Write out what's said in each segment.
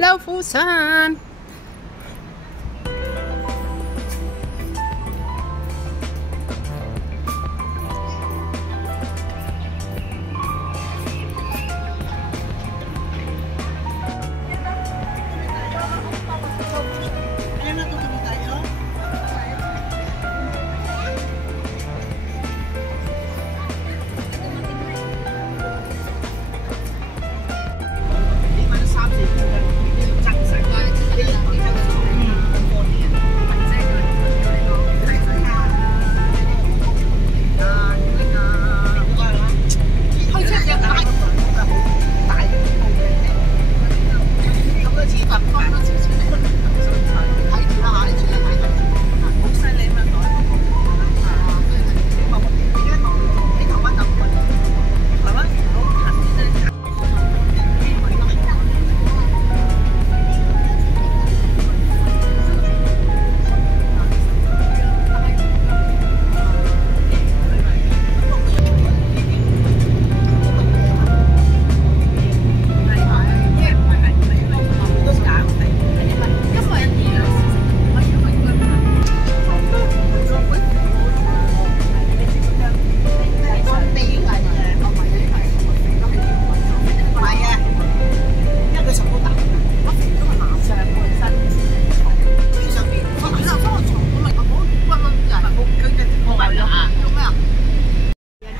Laufusan.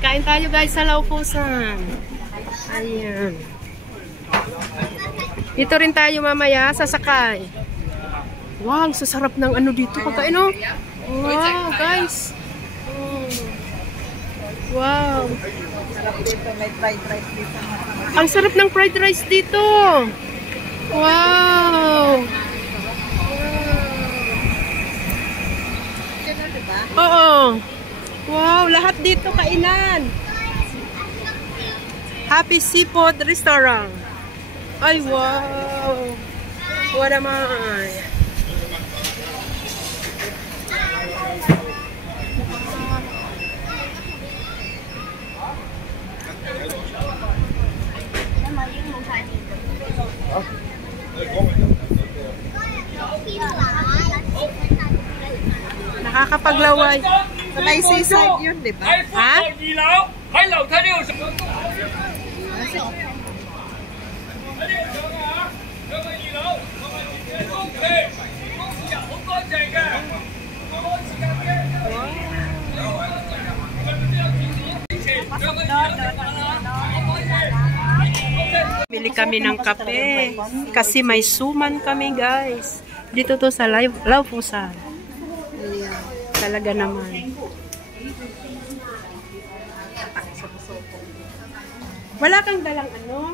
Kain tayo guys sa Laufusan. Ayan. Dito rin tayo mamaya sasakay. Wow, sasarap ng ano dito pagkain, no? Wow, guys. Oh. Wow. May fried rice dito. Ang sarap ng fried rice dito. Wow. Oo. Wow, lahat dito kainan. Happy Seafood Restaurant. Ay, wow. What am I? Nakakapaglaway. Sabay seaside yun, di ba? Ha? Bili kami ng kape kasi may suman kami guys. Dito to sa Laufusan. Talaga naman. Wala kang dalang ano?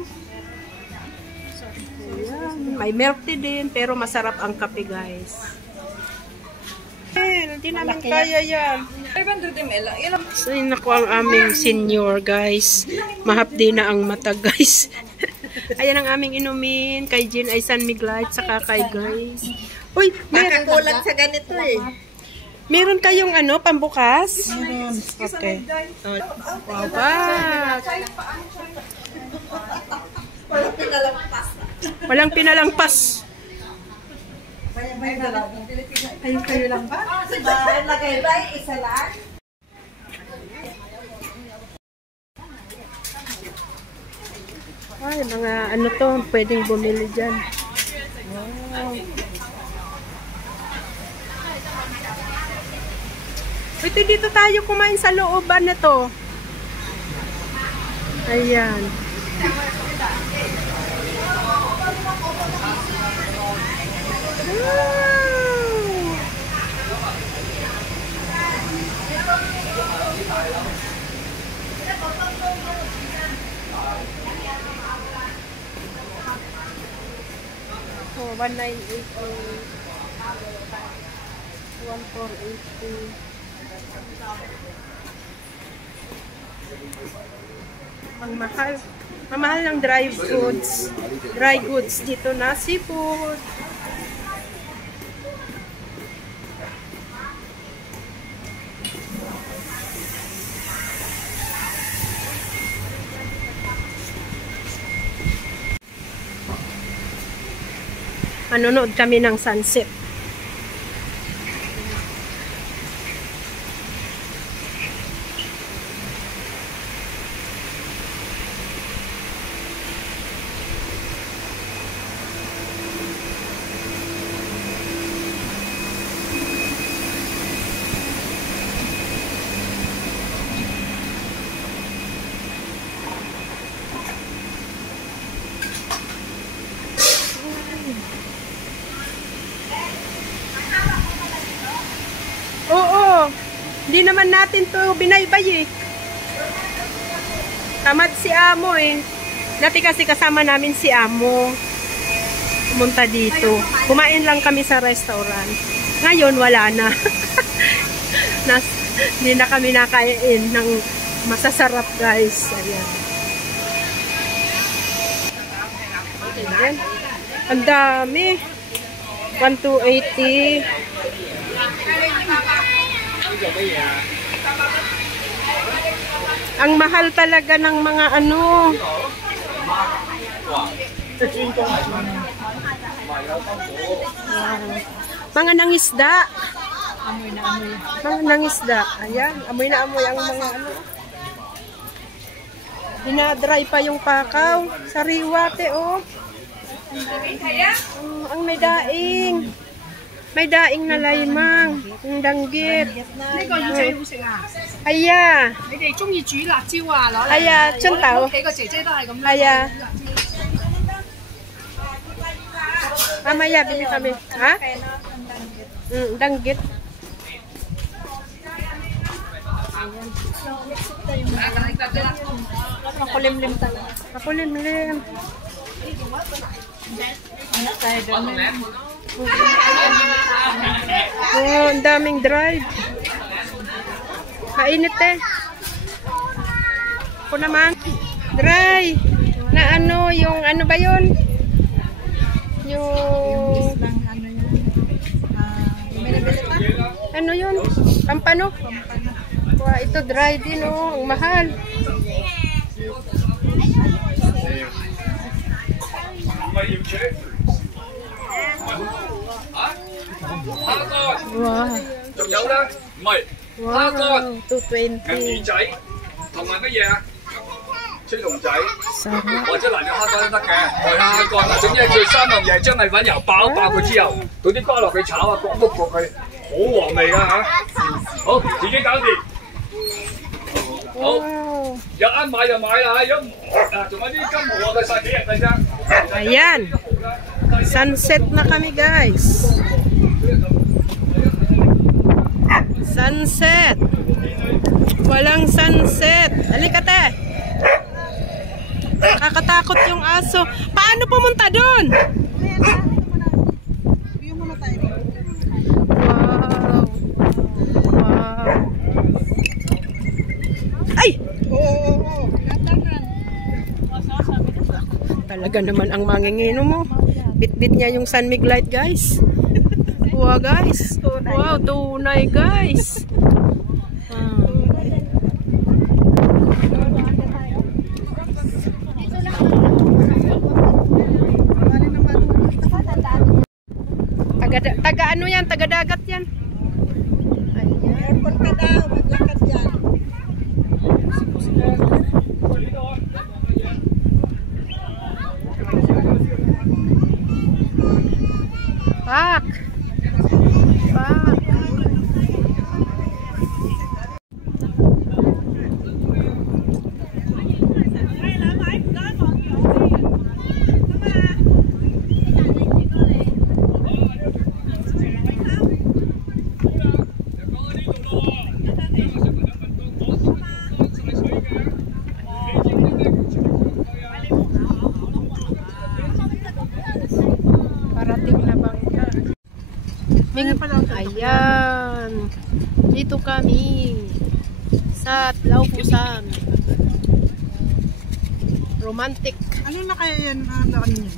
Ayan, may milk tea din pero masarap ang kape guys. Hindi namin kaya yan. 500 ml. So yun ako ang aming senior guys. Mahapdi na ang mata guys. Ayan ang aming inumin. Kay Jean ay San Miglite saka kay guys. Uy, meron Kulang sa ganito eh. Meron kayong ano, pambukas? Meron. Okay. Wow, ba? Walang pinalampas. Walang pinalampas. Ayun kayo lang ba? Lagay ba? Isa lang? Ay, mga ano to, pwedeng bumili dyan. Wow. Ito dito tayo kumain sa looban na to. Ayan. Oh, 1988. 1480. Ang mahal. Mamahal ng dry goods. Dry goods dito na seafood. Manonood kami ng sunset. Oo, hindi naman natin to binaybay eh. Tamad si Amo eh. Dati kasi kasama namin si Amo. Pumunta dito. Kumain lang kami sa restaurant. Ngayon wala na. Hindi na kami nakain ng masasarap guys. Ayan. Ayan. Ang dami. 1,280. Ang mahal talaga ng mga ano. Mga nangisda. Mga nangisda. Ayan, amoy na amoy ang mga ano. Dinadry pa yung pakaw. Sariwate oh. Ang may daing. May daing na laymang. Ang danggit. Aya. Aya, chuntaw. Aya. Mamaya, bili kami. Ha? Danggit. Makulimlim talaga. Makulimlim. Oh, ang daming dried. Mainit eh. Ako naman. Dry. Na ano, yung ano ba yun? Yung... Ano yun? Pampano? Wah, ito dry din oh. Ang mahal. Wow. 仲有咧，唔係蝦乾、Wow, 220. 銀魚仔同埋乜嘢啊？吹龍仔 Sarap. 或者南乳蝦乾都得嘅，台蝦乾啊，總之係最三樣嘢，將米粉油爆一爆佢之後，倒啲瓜落去炒啊，焗一焗佢，好和味㗎嚇。好，自己搞掂。好， Wow. 有啱買就買啦，如果啊，仲有啲金蠔啊，佢曬幾日㗎啫。 Ayan. Sunset na kami guys. Sunset. Walang sunset. Halika te. Nakakatakot yung aso. Paano pumunta doon? Wow. Wow. Ay! Talaga naman ang mangingino mo. Bit-bit niya yung San Mig light guys. Wow guys. Wow, tunay guys. Taga ano yan? Taga dagat yan. Airport ka daw, maglakad yan. Pak. Pak. Parating na bangka. Ayan. Dito kami sa Laupusan. Romantic. Ano na kaya yan ang daan niya?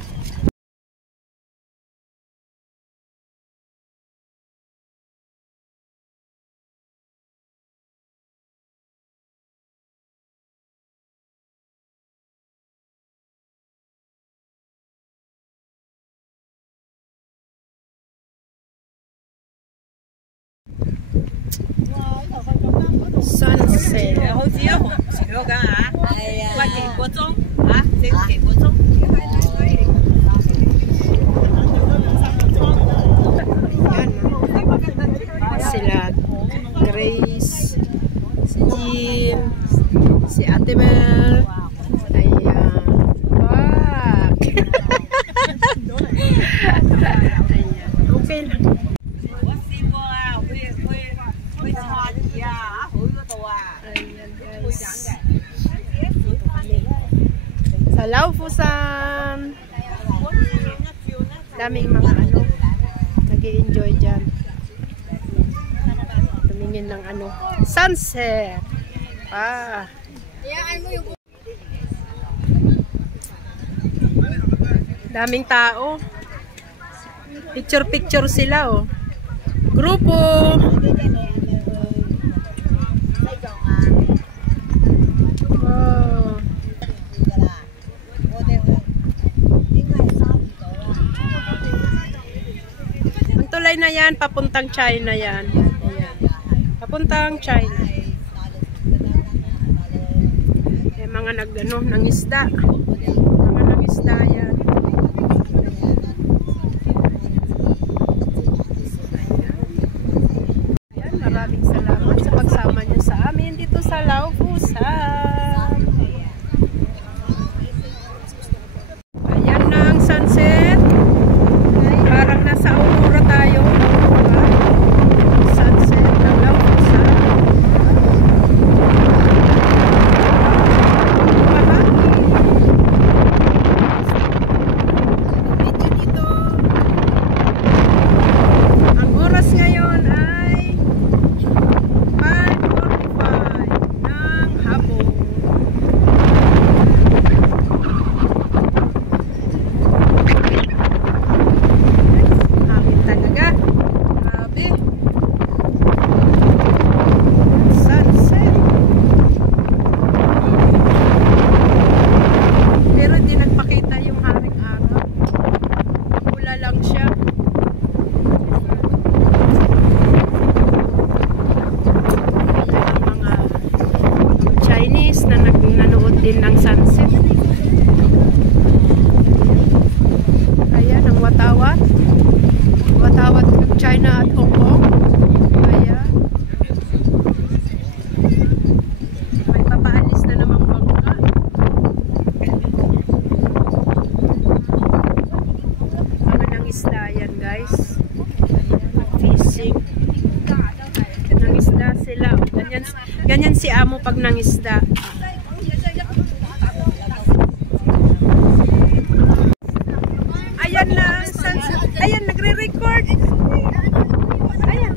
Sunset. 好似啊，少㗎嚇，係啊，喂幾個鐘嚇，整幾個鐘。Sila Grace, si Jean, si Ate Mel. Ayan. Wak! Ayan. Okay lang. 我試過啊，去菜市啊，去嗰度啊， Ayan guys. Sa Laufusan. Daming mga ano, nag-i-enjoy dyan. Tumingin ng ano, sunset. Daming tao. Picture sila oh. Grupo. Wow. Ang tulay na yan, papuntang China yan. Ayan. Papuntang China. Mga nagano ng isda. Mga ng isda yan. Ayan, maraming salamat sa pagsama niyo sa amin dito sa Laufusan. Ayan na ang sunset. Parang nasa Aurora tayo. Sunset ng Laufusan. Din ng sunset. Ayan ang watawat. Watawat ng China at Hong Kong. Ayan. May papaalis na namang bangka. Mga nang isda yan guys. Fishing. Nang isda sila. Ganyan si amo pag nang isda. Ayan na, sunset. Ayan, nagre-record. Ayan.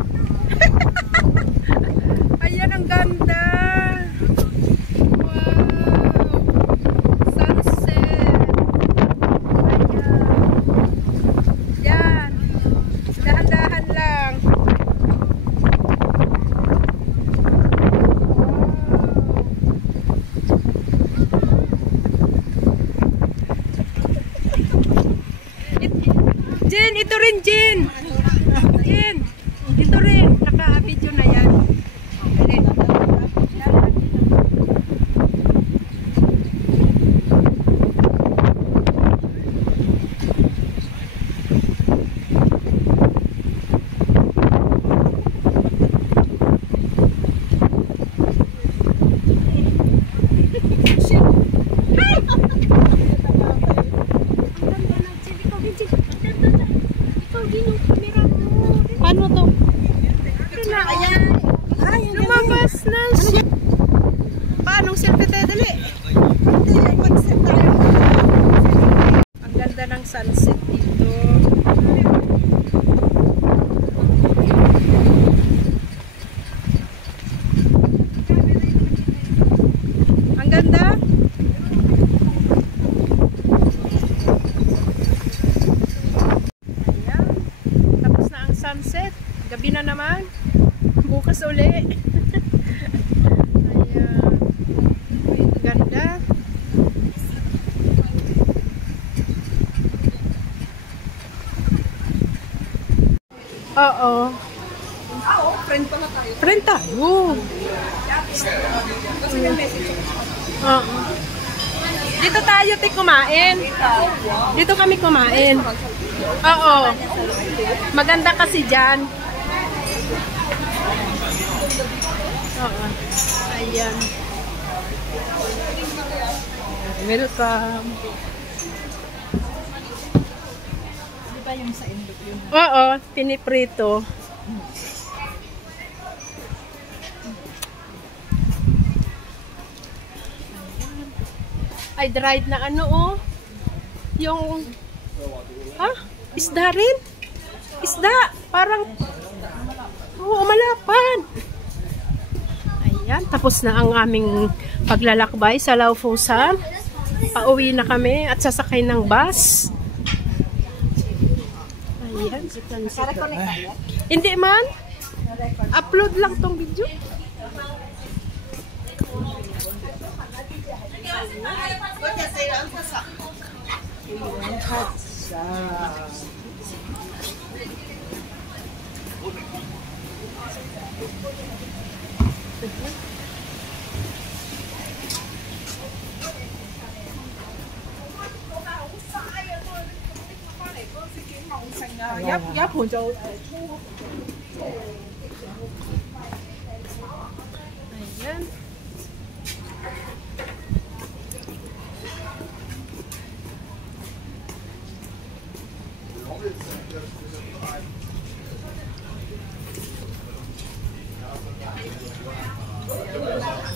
Ayan, ang ganda. Wow. Sunset. Ayan. Yan. Dahan-dahan lang. Jen, ito rin Jen. Jen, ito rin. Naka-video na yan. Paano to? Ayan. Lumabas na siya. Paanong selfie tayo? Dali. Ang ganda ng sunset dito. Ang ganda. Sunset. Gabi na naman. Bukas uli. Ayan. Ganda. Oo. Oo, friend pala tayo. Friend Oo. Dito tayo kumain. Dito kami kumain. Oo. Maganda kasi dyan. Oo. Ayan. Welcome. Di ba yung sa Indok yun? Oo, piniprito. Ay, dried na ano, oh. Yung, isda rin. Isda. Parang, oo, malapan. Ayan, tapos na ang aming paglalakbay sa Laufusan. Pauwi na kami at sasakay ng bus. Ayan. Hindi man. Upload lang tong video. Ayan.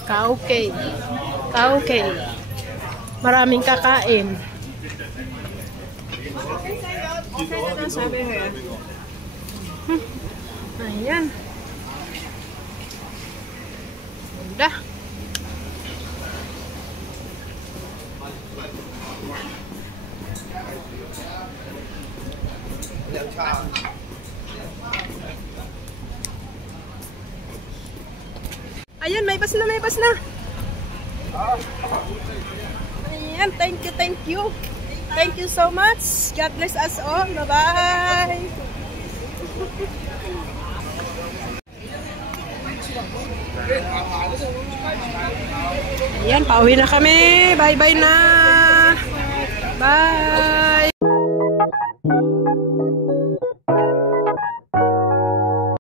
Kaukay. Kaukay. Maraming kakain. Ayan. Udah. Ayan, may bus na, may bus na. Ayan, thank you, thank you. Thank you so much. God bless us all. Bye-bye. Ayan, pauwi na kami. Bye-bye na. Bye.